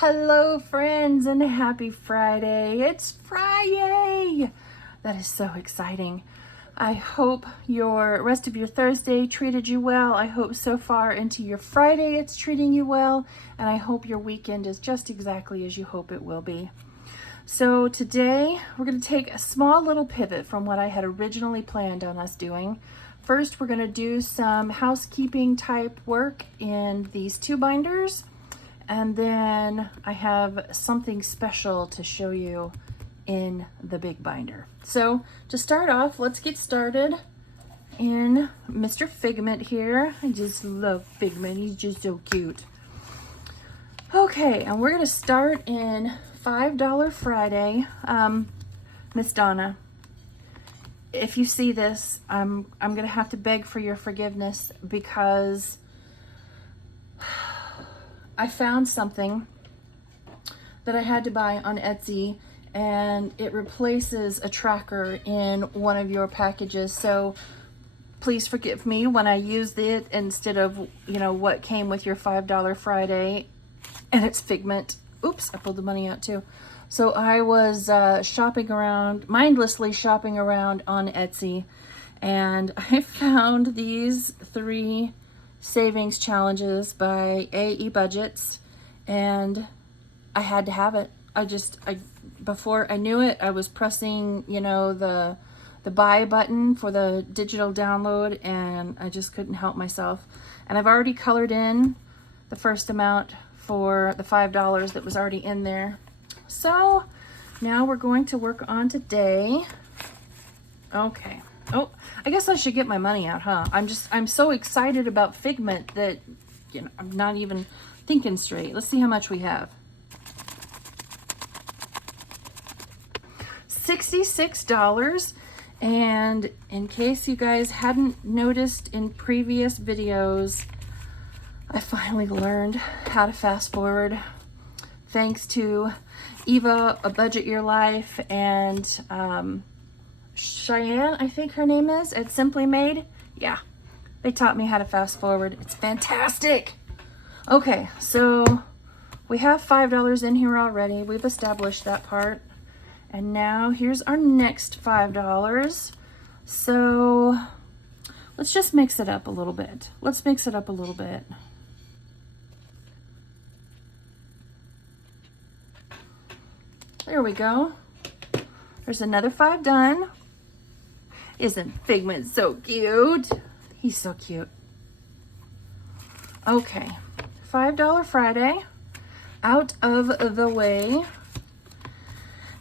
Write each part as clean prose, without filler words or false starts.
Hello friends and happy Friday. It's Friday. That is so exciting. I hope your rest of your Thursday treated you well. I hope so far into your Friday it's treating you well. And I hope your weekend is just exactly as you hope it will be. So today we're going to take a small little pivot from what I had originally planned on us doing. First, we're going to do some housekeeping type work in these two binders. And then I have something special to show you in the big binder. So to start off, let's get started in Mr. Figment here. I just love Figment. He's just so cute. Okay, and we're gonna start in $5 Friday. Miss Donna, if you see this, I'm gonna have to beg for your forgiveness because I found something that I had to buy on Etsy, and it replaces a tracker in one of your packages. So please forgive me when I used it instead of, what came with your $5 Friday, and it's Figment. Oops, I pulled the money out too. So I was mindlessly shopping around on Etsy, and I found these 3 savings challenges by AE Budgets, and I had to have it. Before I knew it, I was pressing, the buy button for the digital download, and I just couldn't help myself. And I've already colored in the first amount for the $5 that was already in there. So now we're going to work on today. Okay. Oh, I guess I should get my money out, huh? I'm so excited about Figment that, I'm not even thinking straight. Let's see how much we have. $66. And in case you guys hadn't noticed in previous videos, I finally learned how to fast forward thanks to Eva, A Budget Your Life, and Cheyenne, I think her name is, at Simply Made. Yeah, they taught me how to fast forward. It's fantastic. Okay, so we have $5 in here already. We've established that part. And now here's our next $5. So let's just mix it up a little bit. There we go. There's another 5 done. Isn't Figment so cute? He's so cute. Okay, $5 Friday out of the way.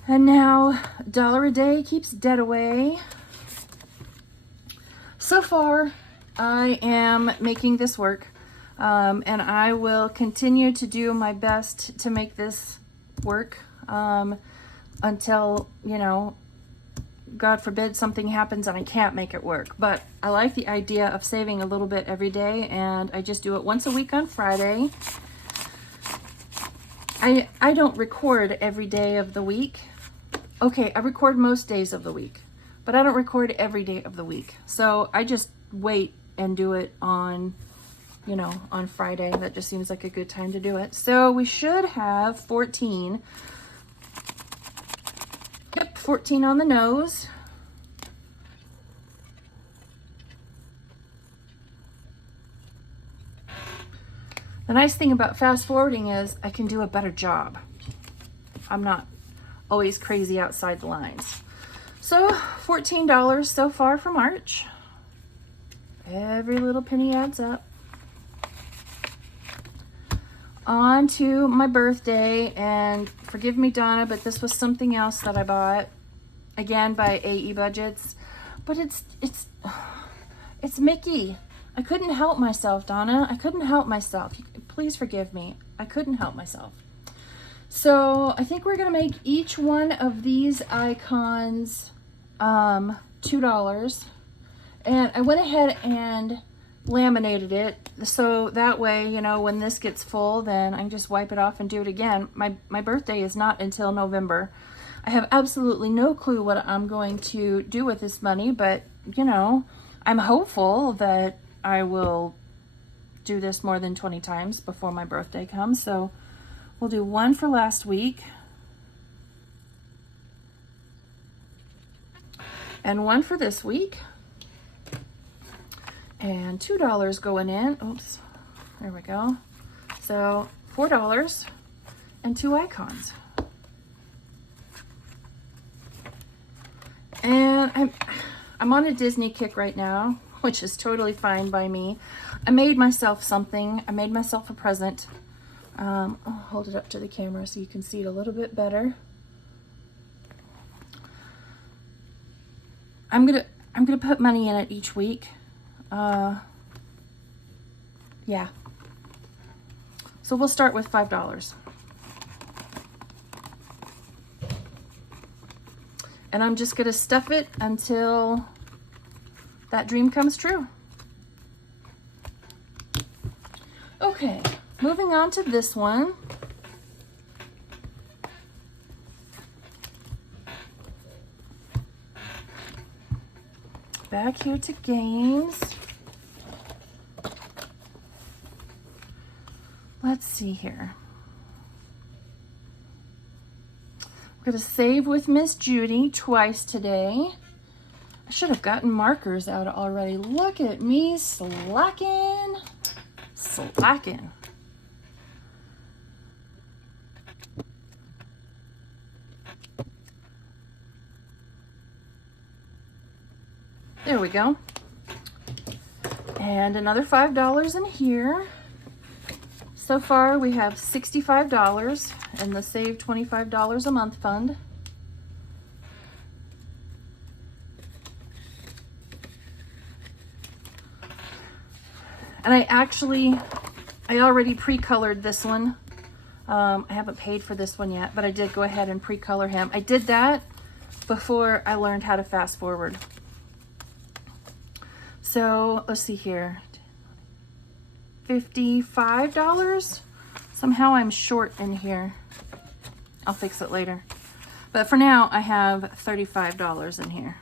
And now $1 a day keeps dead away. So far, I am making this work, and I will continue to do my best to make this work until, God forbid something happens and I can't make it work. But I like the idea of saving a little bit every day, and I just do it once a week on Friday. I don't record every day of the week. Okay, I record most days of the week, but I don't record every day of the week. So I just wait and do it on, on Friday. That just seems like a good time to do it. So we should have 14. Yep, 14 on the nose. The nice thing about fast forwarding is I can do a better job. I'm not always crazy outside the lines. So $14 so far for March. Every little penny adds up. On to my birthday, and forgive me, Donna, but this was something else that I bought, again by AE Budgets, but it's Mickey. I couldn't help myself, Donna. I couldn't help myself. Please forgive me. I couldn't help myself. So I think we're gonna make each one of these icons $2, and I went ahead and laminated it so that way, when this gets full, then I can just wipe it off and do it again. My birthday is not until November. I have absolutely no clue what I'm going to do with this money, but I'm hopeful that I will do this more than 20 times before my birthday comes. So We'll do one for last week. And one for this week. And $2 going in. Oops, there we go. So $4 and 2 icons. And I'm on a Disney kick right now, which is totally fine by me. I made myself something. I made myself a present. I'll hold it up to the camera so you can see it a little bit better. I'm gonna put money in it each week. Yeah. So we'll start with $5. And I'm just gonna stuff it until that dream comes true. Okay, moving on to this one. Back here to games. Let's see here. We're gonna save with Miss Judy twice today. I should have gotten markers out already. Look at me slacking. Slacking. There we go. And another $5 in here. So far we have $65 in the Save $25 a Month fund. And I already pre-colored this one. I haven't paid for this one yet, but I did go ahead and pre-color him. I did that before I learned how to fast forward. So let's see here, $55. Somehow I'm short in here. I'll fix it later. But for now, I have $35 in here.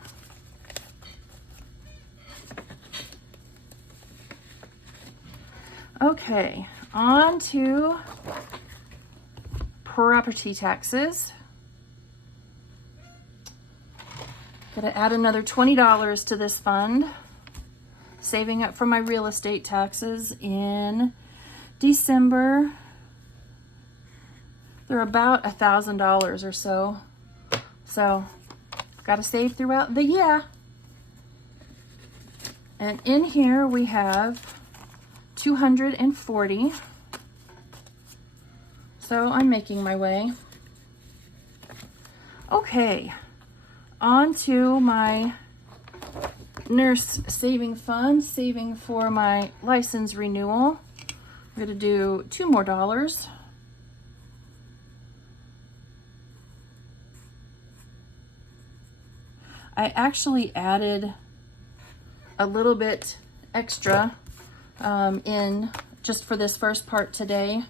Okay, on to property taxes. Gonna add another $20 to this fund. Saving up for my real estate taxes in December. They're about $1,000 or so. So, got to save throughout the year. And in here we have 240. So I'm making my way. Okay, on to my nurse saving fund, saving for my license renewal. I'm gonna do $2 more. I actually added a little bit extra in just for this first part today,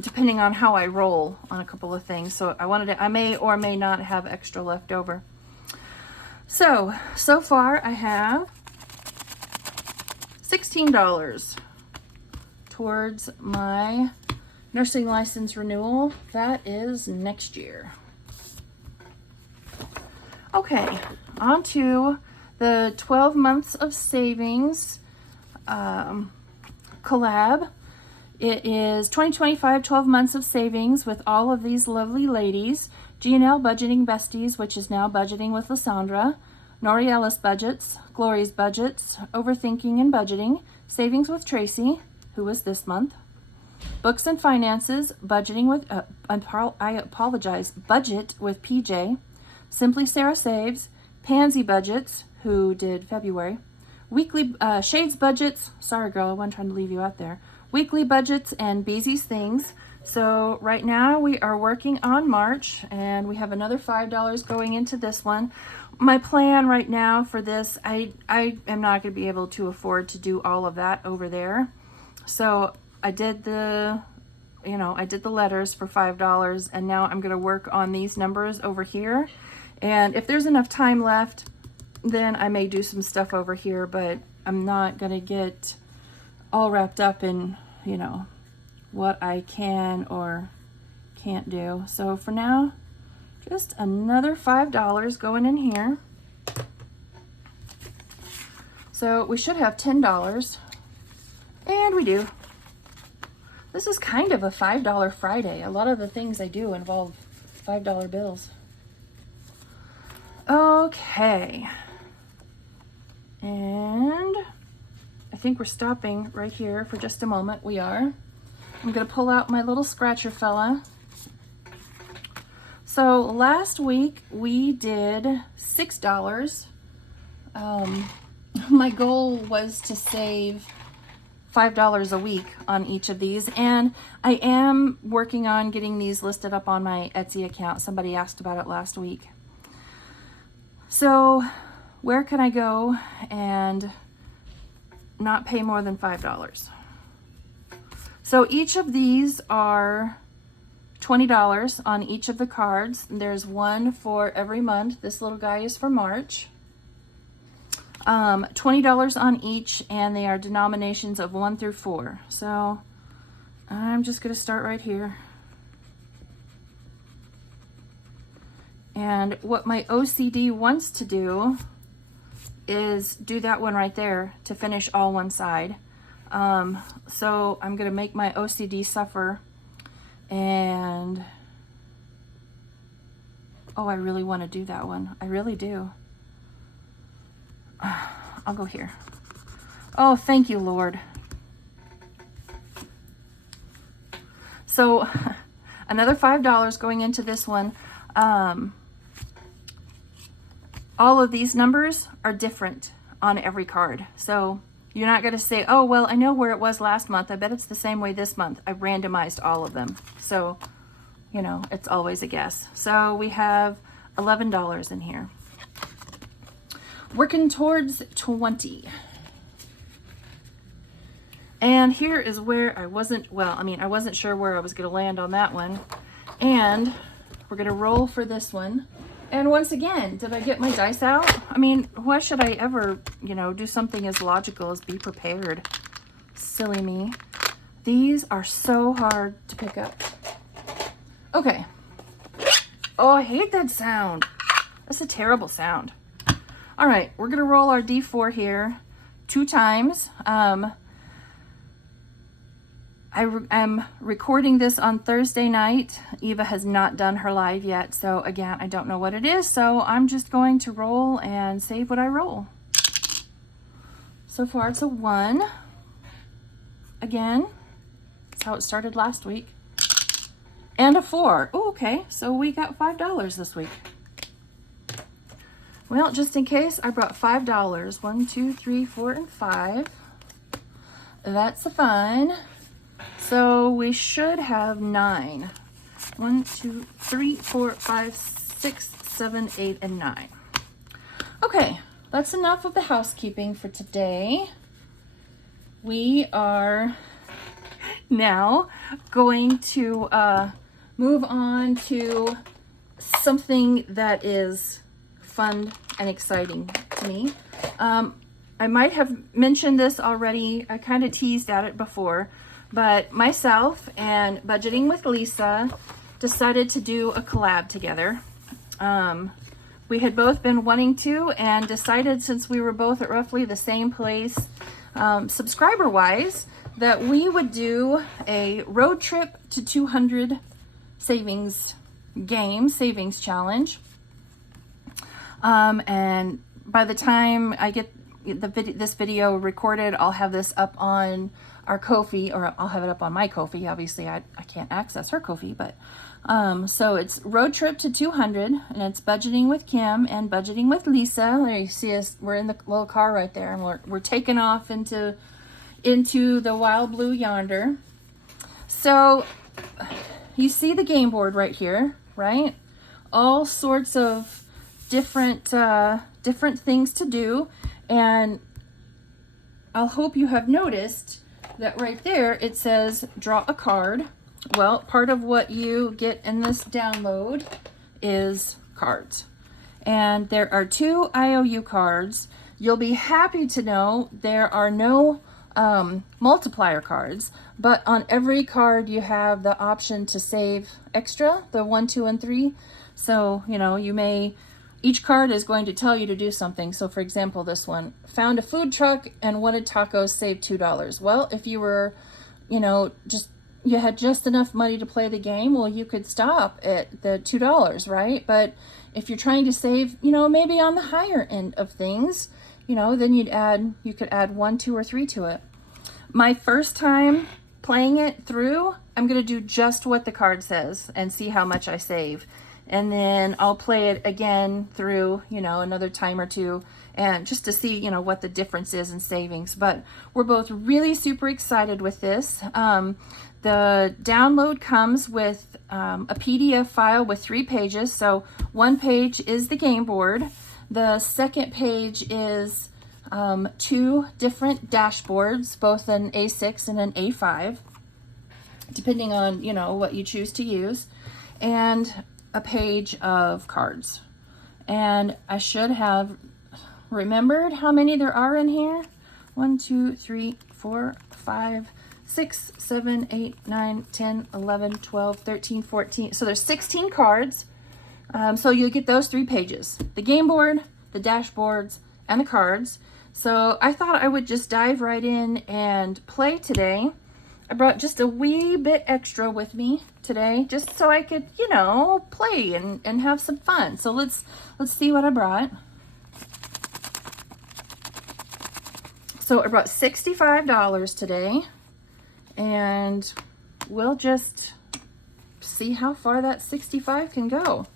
depending on how I roll on a couple of things. So I may or may not have extra left over. So far I have $16 towards my nursing license renewal. That is next year. Okay, on to the 12 months of savings collab. It is 2025 12 months of savings with all of these lovely ladies. G&L Budgeting Besties, which is now Budgeting with Lysandra. Norielis Budgets, Glory's Budgets, Overthinking and Budgeting, Savings with Tracy, who was this month. Books and Finances, Budgeting with, Budget with PJ. Simply Sarah Saves, Pansy Budgets, who did February. Weekly Shades Budgets, sorry girl, I wasn't trying to leave you out there. Weekly Budgets and Beezy's Things. So right now we are working on March and we have another $5 going into this one. My plan right now for this, I am not going to be able to afford to do all of that over there. So I did the letters for $5 and now I'm going to work on these numbers over here. And if there's enough time left, then I may do some stuff over here, but I'm not going to get all wrapped up in, what I can or can't do. So for now, just another $5 going in here. So we should have $10, and we do. This is kind of a $5 Friday. A lot of the things I do involve $5 bills. Okay. And I think we're stopping right here for just a moment. We are. I'm going to pull out my little scratcher fella. So last week we did $6. My goal was to save $5 a week on each of these, and I am working on getting these listed up on my Etsy account. Somebody asked about it last week. So where can I go and not pay more than $5? So each of these are $20 on each of the cards. There's one for every month. This little guy is for March. $20 on each, and they are denominations of 1 through 4. So I'm just going to start right here. And what my OCD wants to do is do that one right there to finish all one side. So I'm going to make my OCD suffer. And oh, I really want to do that one. I really do. I'll go here. Oh, thank you, Lord. So another $5 going into this one. All of these numbers are different on every card. So you're not going to say, oh, well, I know where it was last month. I bet it's the same way this month. I randomized all of them. So, you know, it's always a guess. So we have $11 in here. Working towards 20. And here is where I wasn't, well, I mean, I wasn't sure where I was going to land on that one. And we're going to roll for this one. And once again, did I get my dice out? I mean, why should I ever, you know, do something as logical as be prepared? Silly me. These are so hard to pick up. Okay. Oh, I hate that sound. That's a terrible sound. All right, we're going to roll our D4 here 2 times. I'm recording this on Thursday night. Eva has not done her live yet, so again, I don't know what it is, so I'm just going to roll and save what I roll. So far, it's a 1. Again, that's how it started last week. And a 4. Oh, okay, so we got $5 this week. Well, just in case, I brought $5. 1, 2, 3, 4, and 5. That's a fun. So we should have 9. 1, 2, 3, 4, 5, 6, 7, 8, and 9. Okay, that's enough of the housekeeping for today. We are now going to move on to something that is fun and exciting to me. I might have mentioned this already. I kind of teased at it before. But myself and Budgeting with Lisa decided to do a collab together. We had both been wanting to, and decided, since we were both at roughly the same place subscriber-wise, that we would do a road trip to 200 savings game, savings challenge. And by the time I get this video recorded, I'll have this up on our Ko-fi, or I'll have it up on my Ko-fi. Obviously, I can't access her Ko-fi, but so it's Road Trip to 200, and it's Budgeting with Kim and Budgeting with Lisa. There you see us. We're in the little car right there, and we're taking off into the wild blue yonder. So you see the game board right here, right? All sorts of different things to do, and I'll hope you have noticed that right there it says draw a card. Well, part of what you get in this download is cards, and there are 2 IOU cards. You'll be happy to know there are no multiplier cards, but on every card you have the option to save extra, the 1, 2, and 3. So, you know, each card is going to tell you to do something. So for example, this one, found a food truck and wanted tacos, save $2. Well, if you were, you know, you had just enough money to play the game, well, you could stop at the $2, right? But if you're trying to save, you know, maybe on the higher end of things, you know, then you could add 1, 2, or 3 to it. My first time playing it through, I'm going to do just what the card says and see how much I save. And then I'll play it again through, you know, another time or two, and just to see, you know, what the difference is in savings. But we're both really super excited with this. The download comes with a PDF file with 3 pages. So one page is the game board. The second page is 2 different dashboards, both an A6 and an A5, depending on, you know, what you choose to use, and a page of cards. And I should have remembered how many there are in here. 1, 2, 3, 4, 5, 6, 7, 8, 9, 10, 11, 12, 13, 14. So there's 16 cards. So you'll get those 3 pages, the game board, the dashboards, and the cards. So I thought I would just dive right in and play today. I brought just a wee bit extra with me today, just so I could, you know, play and have some fun. So let's see what I brought. So I brought $65 today, and we'll just see how far that 65 can go.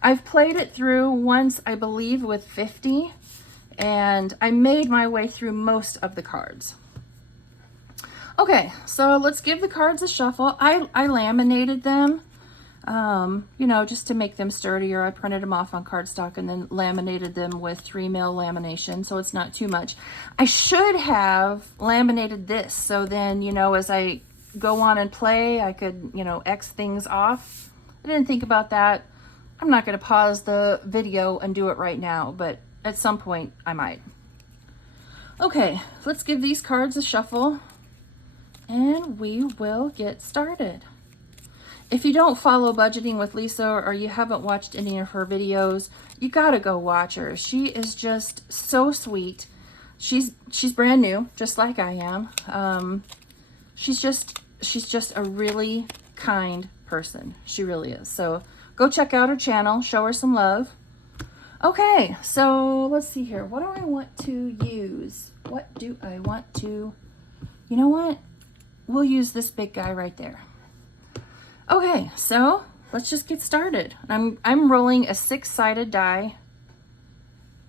I've played it through once, I believe, with 50, and I made my way through most of the cards. Okay, so let's give the cards a shuffle. I laminated them, you know, just to make them sturdier. I printed them off on cardstock and then laminated them with 3mm lamination, so it's not too much. I should have laminated this, so then, you know, as I go on and play, I could, you know, X things off. I didn't think about that. I'm not going to pause the video and do it right now, but at some point I might. Okay, let's give these cards a shuffle, and we will get started. If you don't follow Budgeting with Lisa, or you haven't watched any of her videos, you gotta go watch her. She is just so sweet. She's brand new, just like I am. She's just a really kind person. She really is. So go check out her channel, show her some love. Okay, so let's see here. What do I want to use? What do I want to, you know what? We'll use this big guy right there. Okay, so let's just get started. I'm rolling a 6-sided die,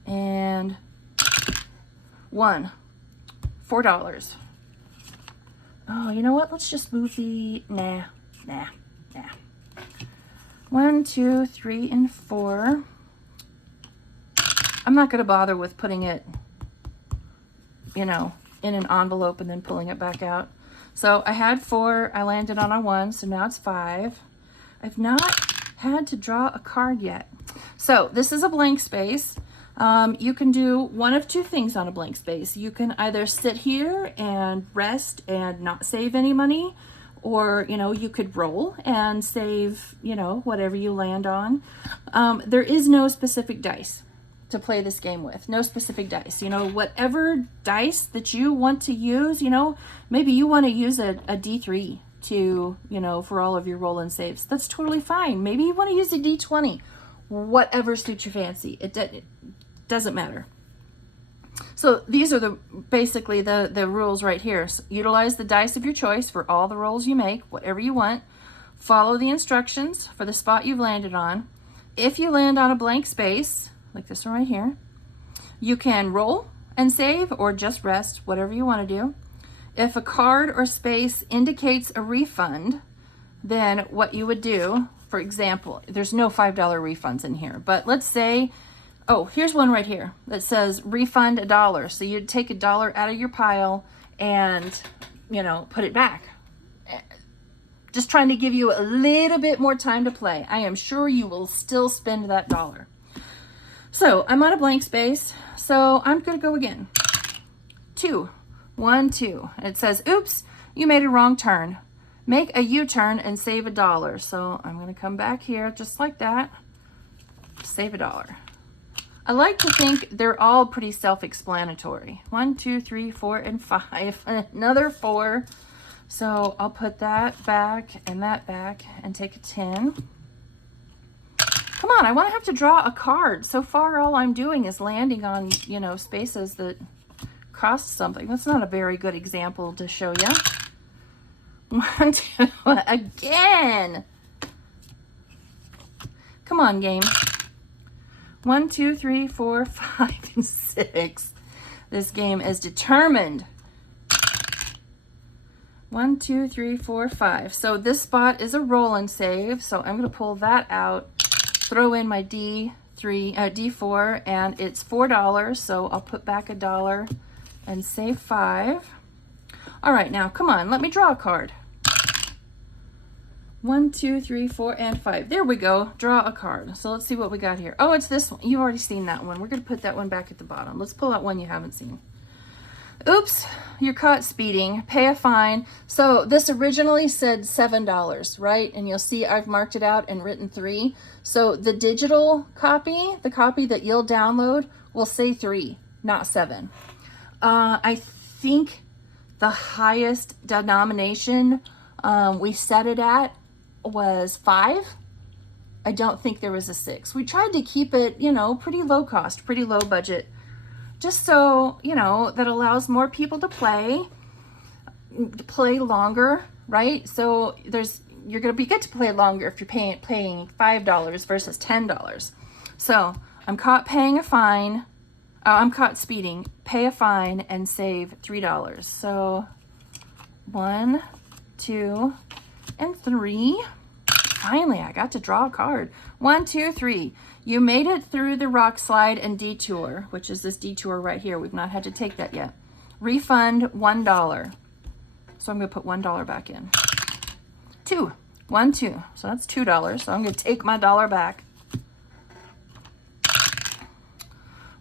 and $4. Oh, you know what? Let's just move the, nah. 1, 2, 3, and 4. I'm not gonna bother with putting it, you know, in an envelope and then pulling it back out. So I had 4, I landed on a 1, so now it's 5. I've not had to draw a card yet. So this is a blank space. You can do one of 2 things on a blank space. You can either sit here and rest and not save any money, or, you know, you could roll and save, you know, whatever you land on. There is no specific dice to play this game with. No specific dice. You know, whatever dice that you want to use, you know, maybe you want to use a D3 to, you know, for all of your roll and saves. That's totally fine. Maybe you want to use a D20. Whatever suits your fancy. It doesn't matter. So these are basically the rules right here. So utilize the dice of your choice for all the rolls you make, whatever you want. Follow the instructions for the spot you've landed on. If you land on a blank space, like this one right here, you can roll and save or just rest, whatever you want to do. If a card or space indicates a refund, then what you would do, for example, there's no $5 refunds in here, but let's say, oh, here's one right here that says refund $1. So you'd take $1 out of your pile and, you know, put it back. Just trying to give you a little bit more time to play. I am sure you will still spend that $1. So I'm on a blank space, so I'm gonna go again. 2, 1, 2. It says, oops, you made a wrong turn. Make a U-turn and save $1. So I'm going to come back here just like that. Save $1. I like to think they're all pretty self-explanatory. 1, 2, 3, 4, and 5. Another 4. So I'll put that back and take a 10. Come on, I want to have to draw a card. So far, all I'm doing is landing on, you know, spaces that cost something. That's not a very good example to show you. 1, 2, again. Come on, game. 1, 2, 3, 4, 5, and 6. This game is determined. 1, 2, 3, 4, 5. So this spot is a roll and save. So I'm going to pull that out. Throw in my D4, and it's $4, so I'll put back $1 and save 5. All right, now come on, let me draw a card. 1, 2, 3, 4, and 5. There we go, draw a card. So let's see what we got here. Oh, it's this one. You've already seen that one. We're gonna put that one back at the bottom. Let's pull out one you haven't seen. Oops, you're caught speeding, pay a fine. So this originally said $7, right? And you'll see I've marked it out and written 3. So the digital copy, the copy that you'll download, will say 3, not 7. I think the highest denomination we set it at was 5. I don't think there was a 6. We tried to keep it, you know, pretty low cost, pretty low budget. Just so, you know, that allows more people to play longer, right? So you're going to get to play longer if you're paying $5 versus $10. So I'm caught paying a fine. I'm caught speeding, pay a fine, and save $3. So 1, 2, and 3. Finally, I got to draw a card. 1, 2, 3. You made it through the rock slide and detour, which is this detour right here. We've not had to take that yet. Refund $1. So I'm going to put $1 back in. 2. 1, 2. So that's $2. So I'm going to take my $1 back.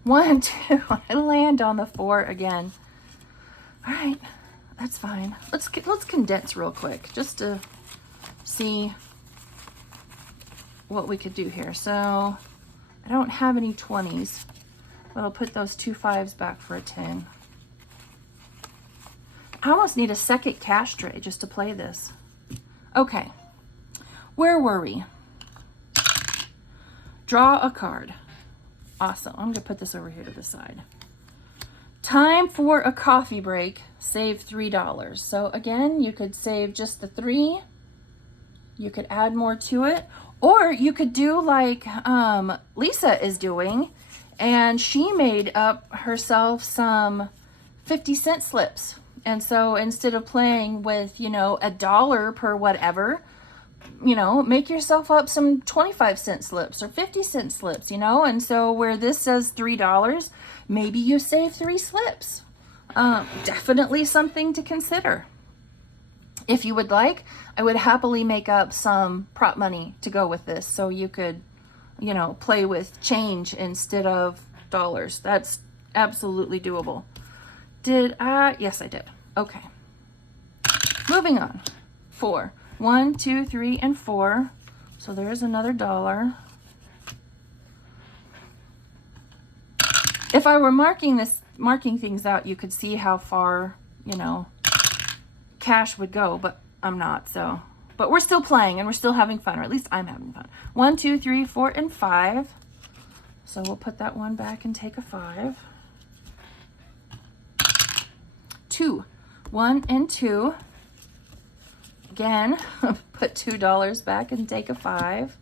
1, 2. I land on the 4 again. All right, that's fine. Let's condense real quick just to see what we could do here. So I don't have any 20s, but I'll put those 2 5s back for a 10. I almost need a second cash tray just to play this. Okay, where were we? Draw a card. Awesome. I'm gonna put this over here to the side. Time for a coffee break. Save $3. So again, you could save just the 3. You could add more to it, or you could do like Lisa is doing, and she made up herself some 50-cent slips. And so instead of playing with, you know, $1 per whatever, you know, make yourself up some 25-cent slips or 50-cent slips, you know. And so where this says $3, maybe you save 3 slips. Definitely something to consider. If you would like, I would happily make up some prop money to go with this, so you could, you know, play with change instead of dollars. That's absolutely doable. Did I? Yes, I did. Okay. Moving on. 4. 1, 2, 3, and 4. So there's another $1. If I were marking things out, you could see how far, you know, cash would go, but I'm not. So, but we're still playing and we're still having fun, or at least I'm having fun. 1, 2, 3, 4, and 5. So we'll put that 1 back and take a 5. 2. 1 and 2. Again, put $2 back and take a 5.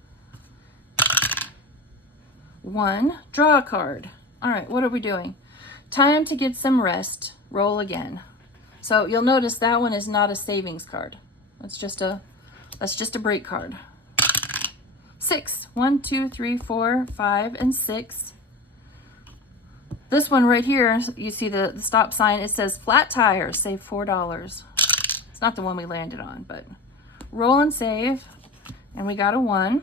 1. Draw a card. All right, what are we doing? Time to get some rest. Roll again. So you'll notice that one is not a savings card. That's just a break card. 6. 1, 2, 3, 4, 5, and 6. This one right here, you see the stop sign. It says flat tire, save $4. It's not the one we landed on, but roll and save. And we got a 1.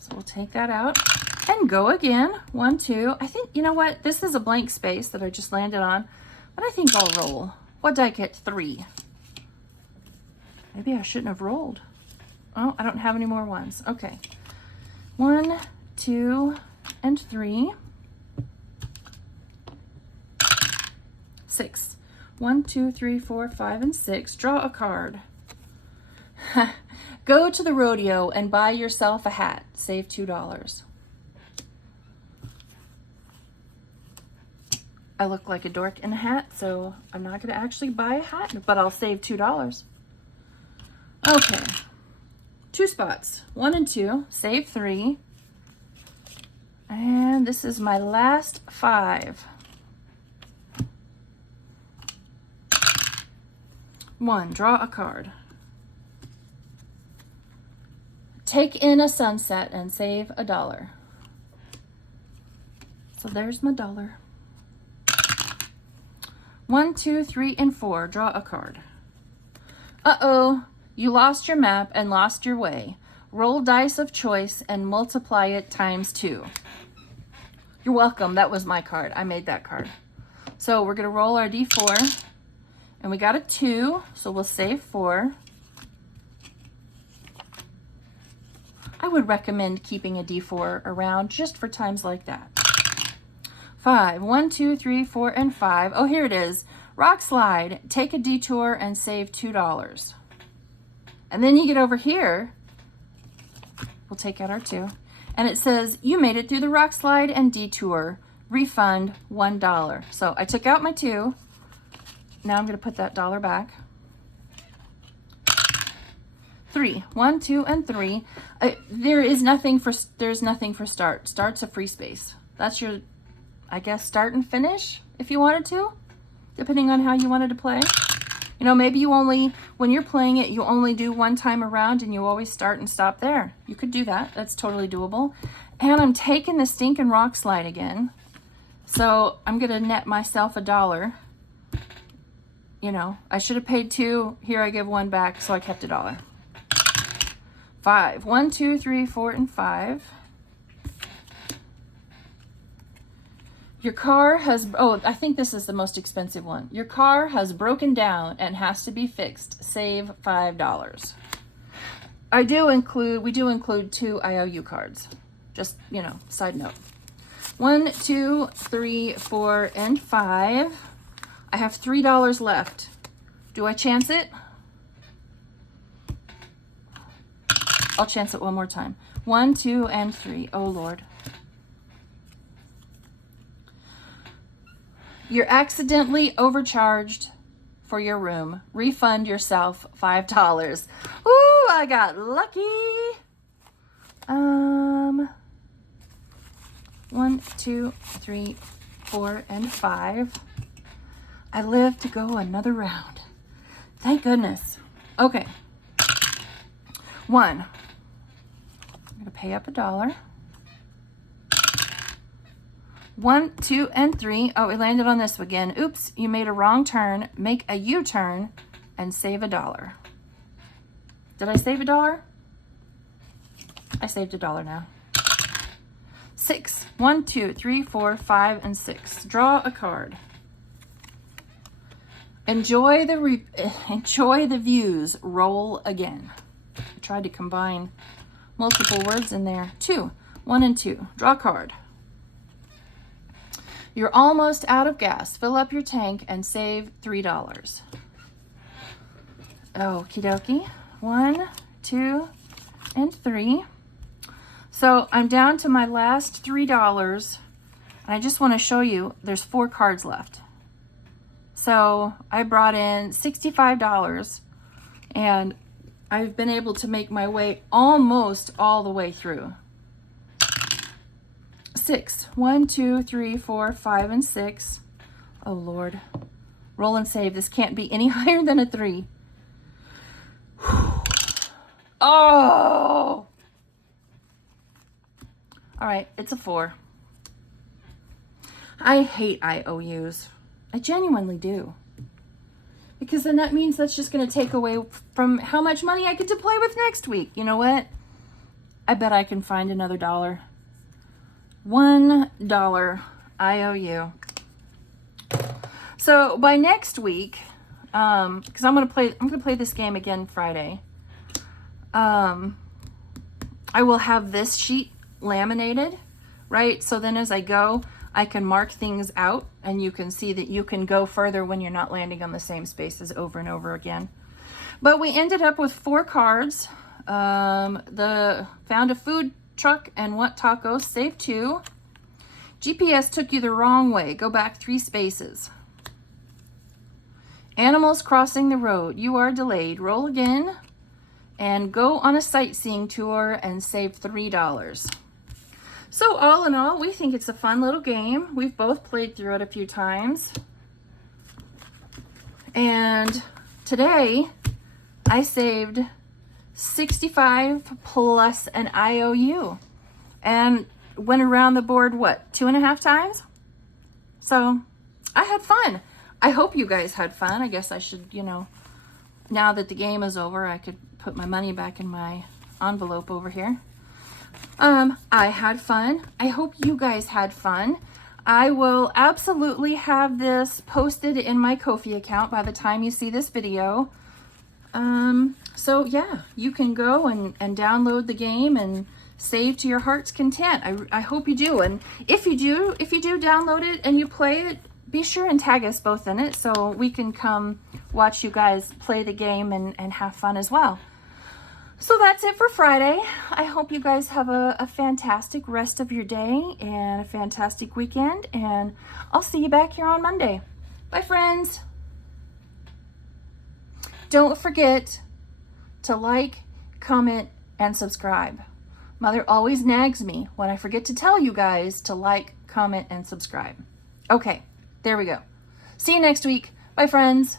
So we'll take that out and go again. 1, 2. I think, you know what? This is a blank space that I just landed on. But I think I'll roll. What did I get? 3. Maybe I shouldn't have rolled. Oh, I don't have any more ones. Okay. 1, 2, and 3. 6. 1, 2, 3, 4, 5, and 6. Draw a card. Go to the rodeo and buy yourself a hat. Save $2. I look like a dork in a hat, so I'm not going to actually buy a hat, but I'll save $2. Okay. 2 spots. 1 and 2. Save 3. And this is my last 5. 1. Draw a card. Take in a sunset and save $1. So there's my $1. 1, 2, 3, and 4. Draw a card. Uh-oh, you lost your map and lost your way. Roll dice of choice and multiply it times 2. You're welcome. That was my card. I made that card. So we're going to roll our D4. And we got a 2, so we'll save 4. I would recommend keeping a D4 around just for times like that. 5. 1, 2, 3, 4, and 5. Oh, here it is. Rock slide. Take a detour and save $2. And then you get over here. We'll take out our 2. And it says, you made it through the rock slide and detour. Refund $1. So I took out my 2. Now I'm going to put that $1 back. 3. 1, 2, and 3. There's nothing for start. Start's a free space. That's your, I guess, start and finish if you wanted to, depending on how you wanted to play. You know, maybe you only, when you're playing it, you only do 1 time around and you always start and stop there. You could do that. That's totally doable. And I'm taking the stinking rock slide again. So I'm going to net myself $1. You know, I should have paid 2. Here I give 1 back, so I kept $1. 5. 1, 2, 3, 4, and 5. Your car has, oh, I think this is the most expensive one. Your car has broken down and has to be fixed. Save $5. We do include 2 IOU cards. Just, you know, side note. 1, 2, 3, 4, and 5. I have $3 left. Do I chance it? I'll chance it one more time. 1, 2, and 3. Oh, Lord. You're accidentally overcharged for your room. Refund yourself $5. Ooh, I got lucky. 1, 2, 3, 4, and 5. I live to go another round. Thank goodness. Okay. 1. I'm going to pay up $1. 1, 2, and 3. Oh, we landed on this again. Oops, you made a wrong turn. Make a U-turn and save $1. Did I save $1? I saved $1 now. 6. 1, 2, 3, 4, 5, and 6. Draw a card. Enjoy the views. Roll again. I tried to combine multiple words in there. 2. 1 and 2. Draw a card. You're almost out of gas. Fill up your tank and save $3. Okie dokie. 1, 2, and 3. So I'm down to my last $3. And I just want to show you there's 4 cards left. So I brought in $65 and I've been able to make my way almost all the way through. 6. 1, 2, 3, 4, 5, and 6. Oh, Lord. Roll and save. This can't be any higher than a 3. Oh! All right, it's a 4. I hate IOUs. I genuinely do. Because then that means that's just going to take away from how much money I get to play with next week. You know what? I bet I can find another $1. $1 IOU. So by next week, because I'm gonna play this game again Friday. I will have this sheet laminated, right? So then as I go, I can mark things out, and you can see that you can go further when you're not landing on the same spaces over and over again. But we ended up with 4 cards. Found a food truck and want tacos, save 2. GPS took you the wrong way, go back 3 spaces. Animals crossing the road, you are delayed, roll again, and go on a sightseeing tour and save $3. So all in all, we think it's a fun little game. We've both played through it a few times. And today I saved 65 plus an IOU and went around the board, what, 2.5 times? So I had fun. I hope you guys had fun. I guess I should, you know, now that the game is over, I could put my money back in my envelope over here. I had fun. I hope you guys had fun. I will absolutely have this posted in my Ko-fi account by the time you see this video. So yeah, you can go and download the game and save to your heart's content. I hope you do. And if you do download it and you play it, be sure and tag us both in it so we can come watch you guys play the game and have fun as well. So that's it for Friday. I hope you guys have a fantastic rest of your day and a fantastic weekend, and I'll see you back here on Monday. Bye, friends. Don't forget to like, comment, and subscribe. Mother always nags me when I forget to tell you guys to like, comment, and subscribe. Okay, there we go. See you next week. Bye, friends.